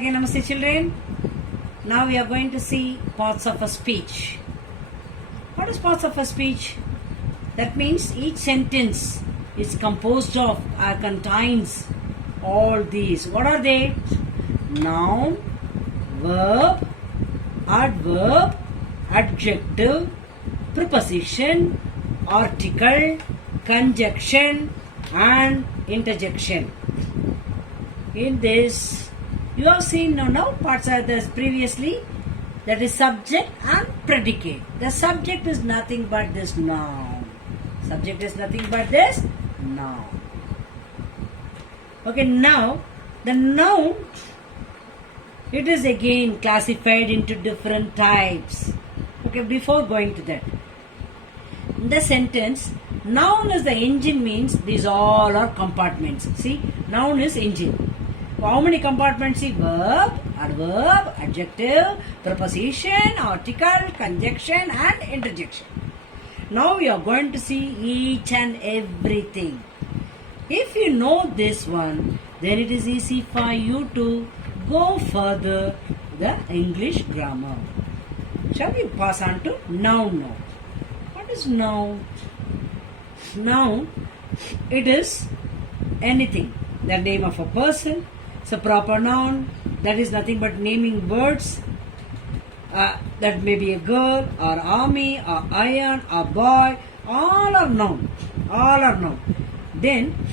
again, namaste children. Now we are going to see parts of a speech. What is parts of a speech? That means each sentence is composed of contains all these. What are they? Noun, verb, adverb, adjective, preposition, article, conjunction and interjection. In this, you have seen now parts are this previously, that is subject and predicate. The subject is nothing but this noun. Subject is nothing but this noun. Okay, now the noun, it is again classified into different types. Okay, before going to that, in the sentence, noun is the engine means these all are compartments. See, noun is engine. How many compartments? See, verb, adverb, adjective, preposition, article, conjunction and interjection. Now we are going to see each and everything. If you know this one, then it is easy for you to go further the English grammar. Shall we pass on to noun now? What is noun? Noun, it is anything. The name of a person. It's a proper noun. That is nothing but naming words. That may be a girl or army or iron or boy. All are noun. All are noun. Then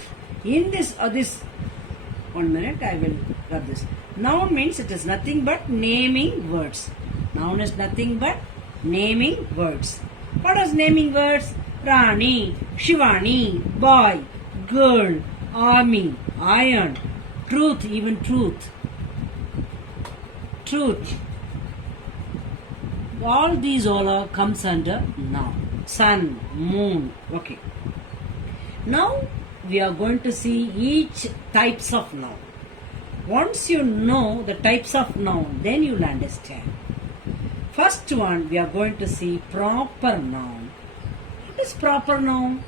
in this 1 minute I will rub this. Noun means it is nothing but naming words. Noun is nothing but naming words. What is naming words? Rani, Shivani, boy, girl, army, iron, truth, even truth. Truth. All these all comes under noun. Sun, moon. Okay. Now we are going to see each types of noun. Once you know the types of noun, then you will understand. First one, we are going to see proper noun. What is proper noun?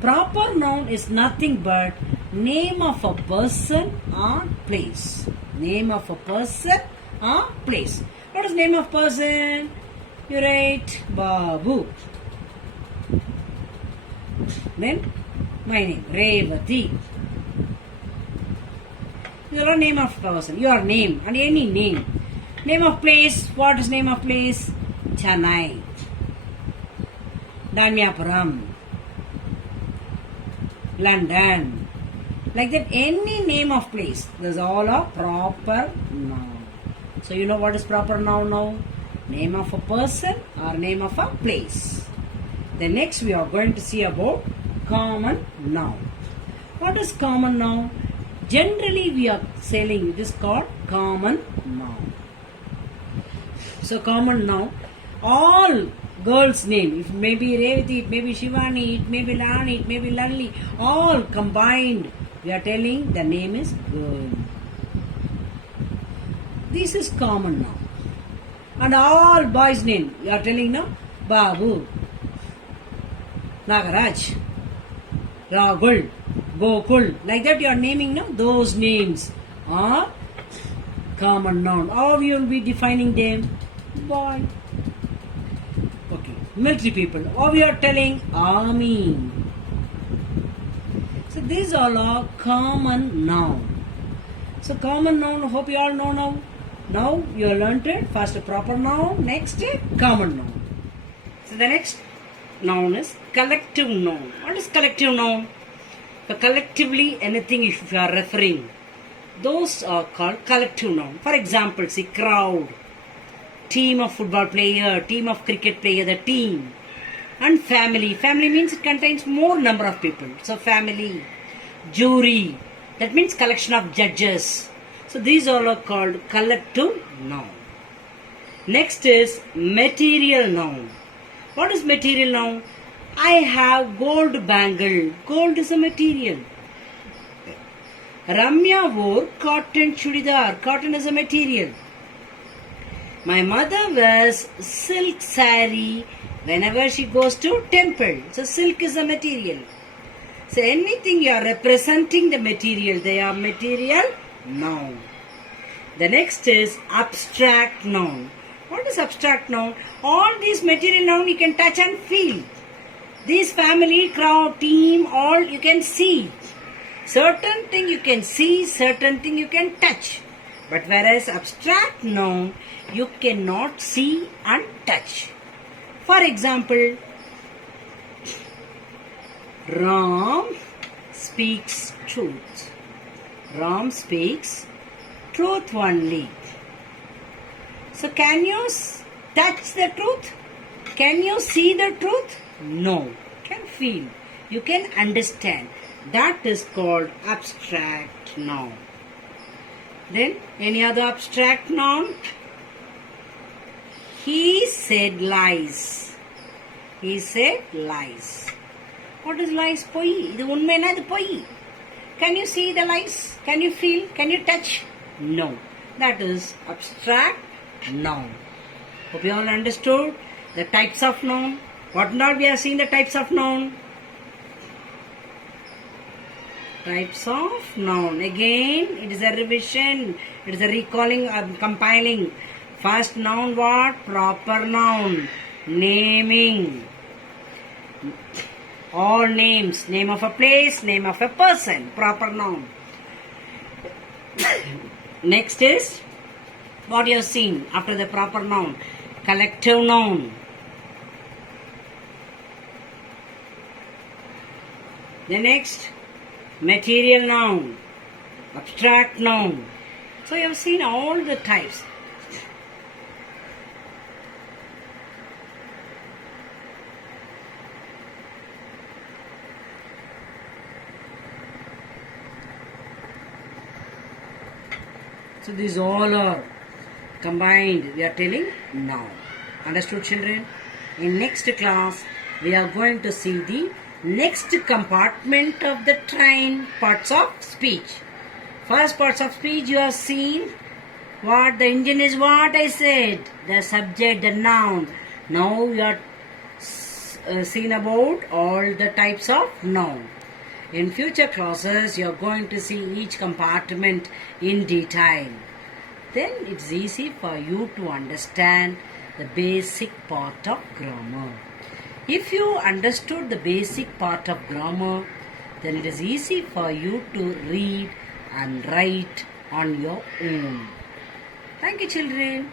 Proper noun is nothing but name of a person or place. Name of a person or place. What is name of person? You write Babu. Then my name, Revati. Your name of person, your name and any name. Name of place, what is name of place? Chennai, Dhamyapuram, London. Like that, any name of place. Those all are proper noun. So you know what is proper noun now? Name of a person or name of a place. Then next we are going to see about common noun. What is common noun? Generally we are saying it is called common noun. So common noun, all girls' name, it may be Revati, it may be Shivani, it may be Lani, it may be Lalli, all combined, we are telling the name is girl. This is common noun. And all boys' name, we are telling now, Babu, Nagaraj, Rahul, Gokul. Like that you are naming now, those names are common noun. How you will be defining them? Boy. Okay. Military people. How we are telling? Army. So these all are common noun. So common noun, hope you all know now. Now you learnt it. First a proper noun, next a common noun. So the next noun is collective noun. What is collective noun? So collectively anything if you are referring, those are called collective noun. For example, see crowd, team of football player, team of cricket player, the team. And family. Family means it contains more number of people. So family, jury, that means collection of judges. So these all are called collective noun. Next is material noun. What is material noun? I have gold bangle. Gold is a material. Ramya wore cotton chudidar. Cotton is a material. My mother wears silk saree whenever she goes to temple. So silk is a material. So anything you are representing the material, they are material noun. The next is abstract noun. What is abstract noun? All these material noun you can touch and feel. This family, crowd, team, all you can see. Certain thing you can see, certain thing you can touch. But whereas abstract noun, you cannot see and touch. For example, Ram speaks truth. Ram speaks truth only. So can you touch the truth? Can you see the truth? No. Can feel. You can understand. That is called abstract noun. Then any other abstract noun? He said lies. He said lies. What is lies? Poi. இது உண்மைனா இது பொய். Can you see the lies? Can you feel? Can you touch? No. That is abstract noun. Hope you all understood the types of noun. What not we have seen the types of noun? Types of noun. Again, it is a revision. It is a recalling, compiling. First noun what? Proper noun. Naming. All names. Name of a place, name of a person. Proper noun. Next is what you have seen after the proper noun. Collective noun. The next, material noun, abstract noun. So you have seen all the types. So these all are combined, we are telling now. Understood, children? In next class, we are going to see the next compartment of the train, parts of speech. First parts of speech you have seen. What the engine is, what I said. The subject, the noun. Now you are seen about all the types of noun. In future classes, you are going to see each compartment in detail. Then it's easy for you to understand the basic part of grammar. If you understood the basic part of grammar, then it is easy for you to read and write on your own. Thank you, children.